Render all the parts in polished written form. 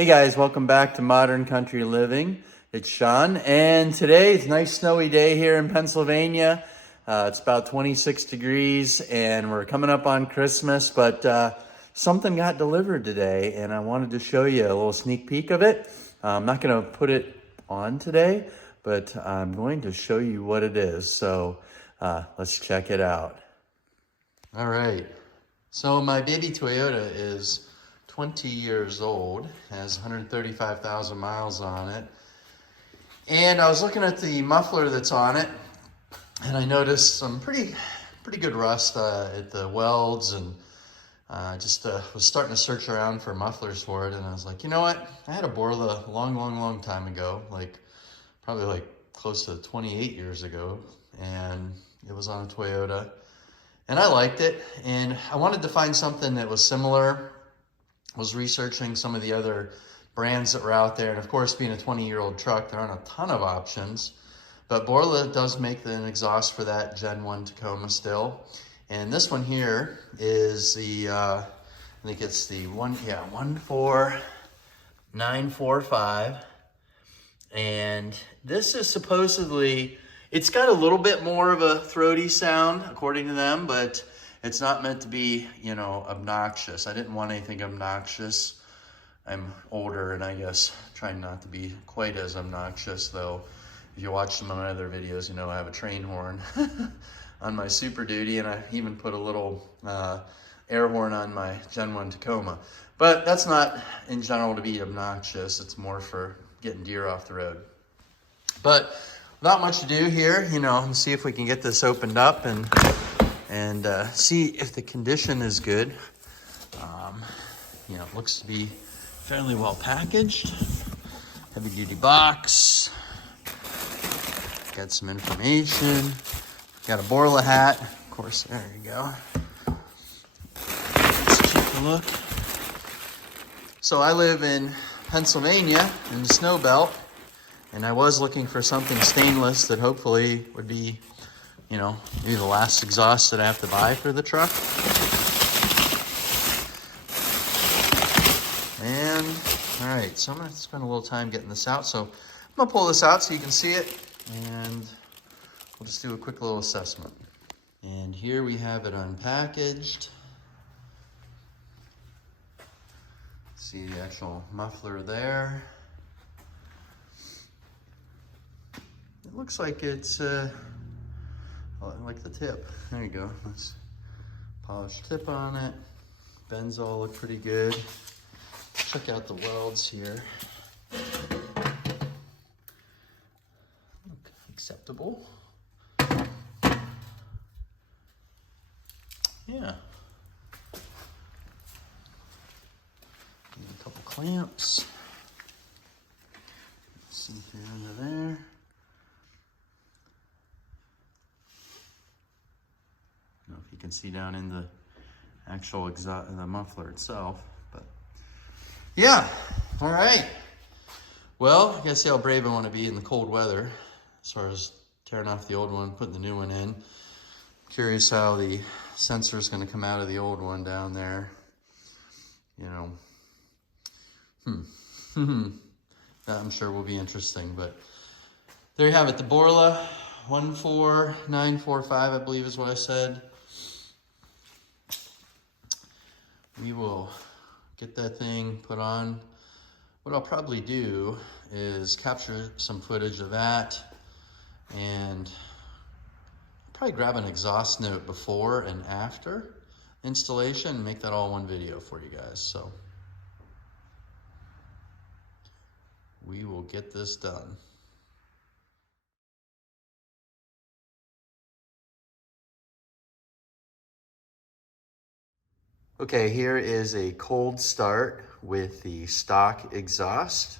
Hey guys, welcome back to Modern Country Living. It's Sean, and today it's a nice snowy day here in Pennsylvania. It's about 26 degrees, and we're coming up on Christmas, but something got delivered today, and I wanted to show you a little sneak peek of it. I'm not going to put it on today, but I'm going to show you what it is. So let's check it out. All right, so my baby Toyota is 20 years old, has 135,000 miles on it. And I was looking at the muffler that's on it, and I noticed some pretty good rust at the welds, and just was starting to search around for mufflers for it, and I was like, you know what? I had a Borla a long time ago, probably close to 28 years ago, and it was on a Toyota, and I liked it, and I wanted to find something that was similar. Was researching some of the other brands that were out there, and of course, being a 20-year-old truck, there aren't a ton of options, but Borla does make an exhaust for that Gen 1 Tacoma still, and this one here is the I think it's the 14945, and this is supposedly, it's got a little bit more of a throaty sound according to them, but it's not meant to be, you know, obnoxious. I didn't want anything obnoxious. I'm older, and I guess trying not to be quite as obnoxious, though. If you watch some of my other videos, you know I have a train horn on my Super Duty, and I even put a little air horn on my Gen 1 Tacoma. But that's not, in general, to be obnoxious. It's more for getting deer off the road. But not much to do here, you know, and see if we can get this opened up and see if the condition is good. You know, it looks to be fairly well packaged. Heavy duty box. Got some information. Got a Borla hat. Of course, there you go. Let's take a look. So I live in Pennsylvania in the snow belt, and I was looking for something stainless that hopefully would be, you know, maybe the last exhaust that I have to buy for the truck. And, all right, so I'm gonna spend a little time getting this out. So I'm gonna pull this out so you can see it, and we'll just do a quick little assessment. And here we have it unpackaged. See the actual muffler there. It looks like it's, I like the tip. There you go. Nice polished tip on it. Bends all look pretty good. Check out the welds here. Look acceptable. Yeah. Need a couple clamps. See here under there. I don't know if you can see down in the actual exhaust, the muffler itself, but yeah, all right. Well, I gotta see how brave I want to be in the cold weather as far as tearing off the old one, putting the new one in. Curious how the sensor is going to come out of the old one down there. You know, that I'm sure will be interesting, but there you have it. The Borla 14945, I believe is what I said. We will get that thing put on. What I'll probably do is capture some footage of that, and probably grab an exhaust note before and after installation and make that all one video for you guys. So we will get this done. Okay, here is a cold start with the stock exhaust.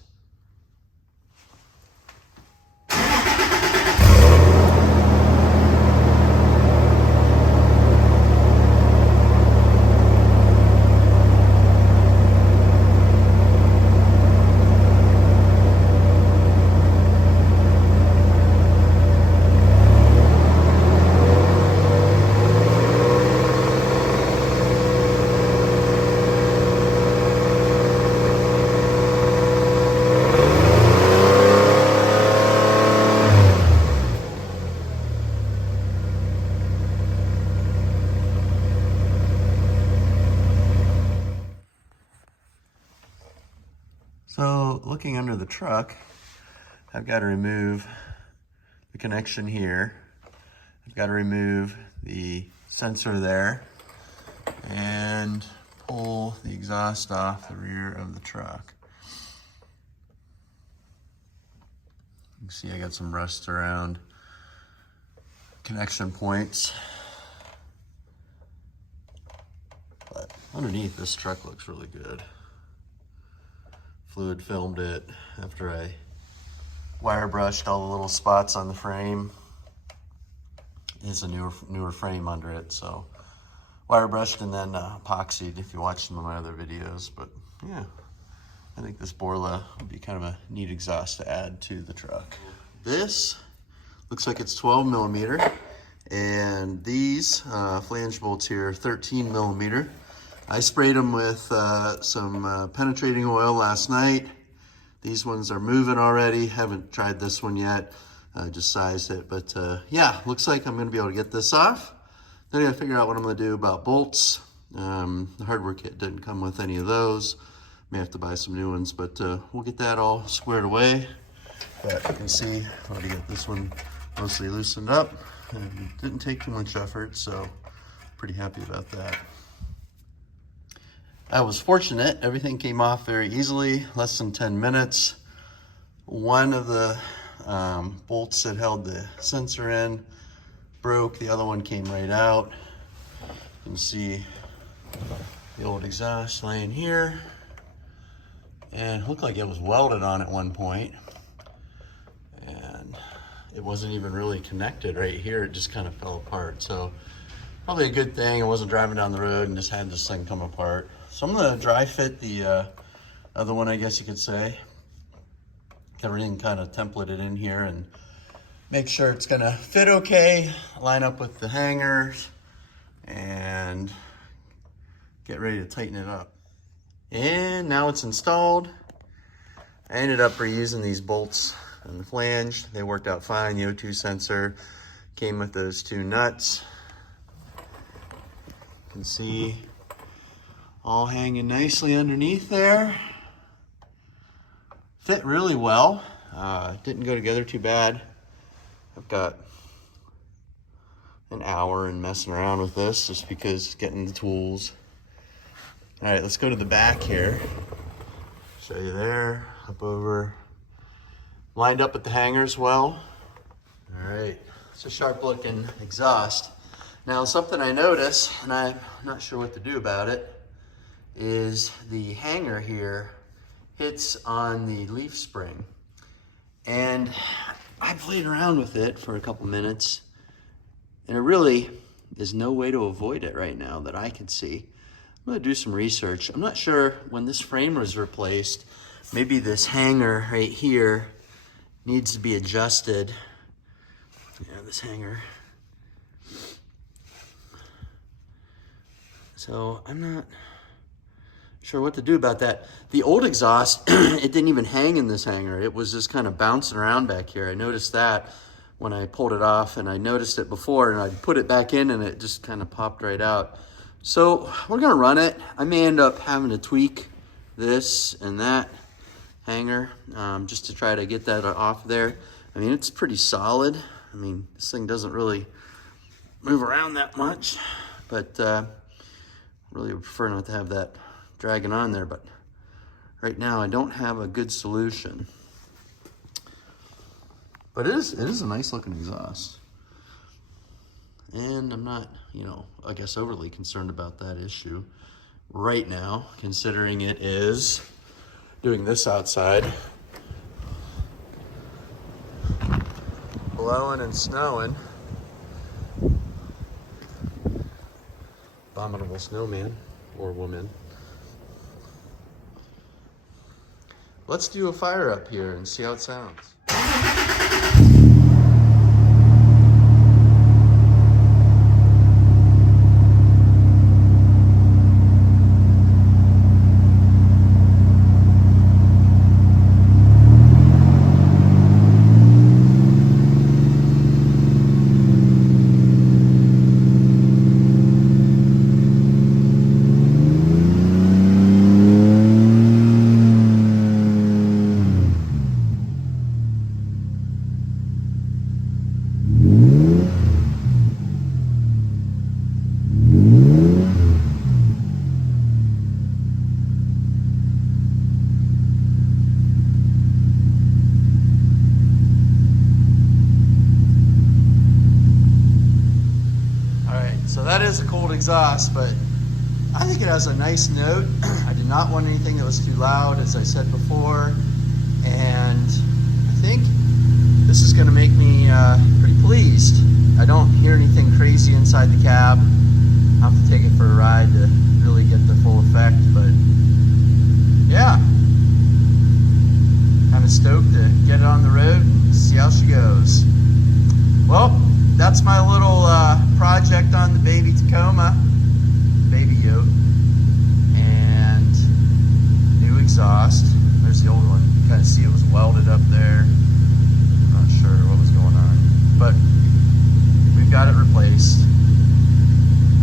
So looking under the truck, I've got to remove the connection here. I've got to remove the sensor there and pull the exhaust off the rear of the truck. You can see I got some rust around connection points. But underneath, this truck looks really good. Fluid filmed it after I wire brushed all the little spots on the frame. It's a newer frame under it, so wire brushed and then epoxied if you watched some of my other videos. But yeah, I think this Borla would be kind of a neat exhaust to add to the truck. This looks like it's 12 millimeter, and these flange bolts here are 13 millimeter. I sprayed them with some penetrating oil last night. These ones are moving already. Haven't tried this one yet. Just sized it, but yeah, looks like I'm gonna be able to get this off. Then I gotta figure out what I'm gonna do about bolts. The hardware kit didn't come with any of those. May have to buy some new ones, but we'll get that all squared away. But you can see I already got this one mostly loosened up, and it didn't take too much effort, so pretty happy about that. I was fortunate, everything came off very easily, less than 10 minutes. One of the bolts that held the sensor in broke, the other one came right out. You can see the old exhaust laying here, and it looked like it was welded on at one point, and it wasn't even really connected right here. It just kind of fell apart. So probably a good thing I wasn't driving down the road and just had this thing come apart. So I'm gonna dry fit the other one, I guess you could say. Everything kind of templated in here and make sure it's gonna fit okay, line up with the hangers, and get ready to tighten it up. And now it's installed. I ended up reusing these bolts on the flange. They worked out fine. The O2 sensor came with those two nuts. You can see all hanging nicely underneath there. Fit really well. Didn't go together too bad. I've got an hour in messing around with this just because getting the tools. All right, let's go to the back here. Show you there, up over. Lined up with the hangers well. All right, it's a sharp looking exhaust. Now something I noticed, and I'm not sure what to do about it, is the hanger here hits on the leaf spring. And I played around with it for a couple minutes, and it really is no way to avoid it right now that I can see. I'm gonna do some research. I'm not sure when this frame was replaced, maybe this hanger right here needs to be adjusted. Yeah, this hanger. So I'm not sure what to do about that. The old exhaust, it didn't even hang in this hanger. It was just kind of bouncing around back here. I noticed that when I pulled it off, and I noticed it before, and I put it back in and it just kind of popped right out. So we're gonna run it. I may end up having to tweak this and that hanger just to try to get that off there. I mean, it's pretty solid. I mean, this thing doesn't really move around that much, but really would prefer not to have that dragging on there. But right now I don't have a good solution. But it is a nice looking exhaust. And I'm not, I guess overly concerned about that issue right now, considering it is doing this outside, blowing and snowing. Abominable snowman or woman. Let's do a fire up here and see how it sounds. So that is a cold exhaust, but I think it has a nice note. I did not want anything that was too loud, as I said before, and I think this is going to make me pretty pleased. I don't hear anything crazy inside the cab. I'll have to take it for a ride to really get the full effect, but yeah, kind of stoked to get it on the road and see how she goes. Well, that's my little project on the baby Tacoma, baby yoke, and new exhaust. There's the old one. You kind of see it was welded up there. I'm not sure what was going on, but we've got it replaced.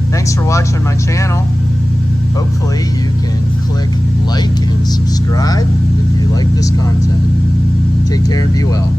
Thanks for watching my channel. Hopefully you can click like and subscribe if you like this content. Take care and be well.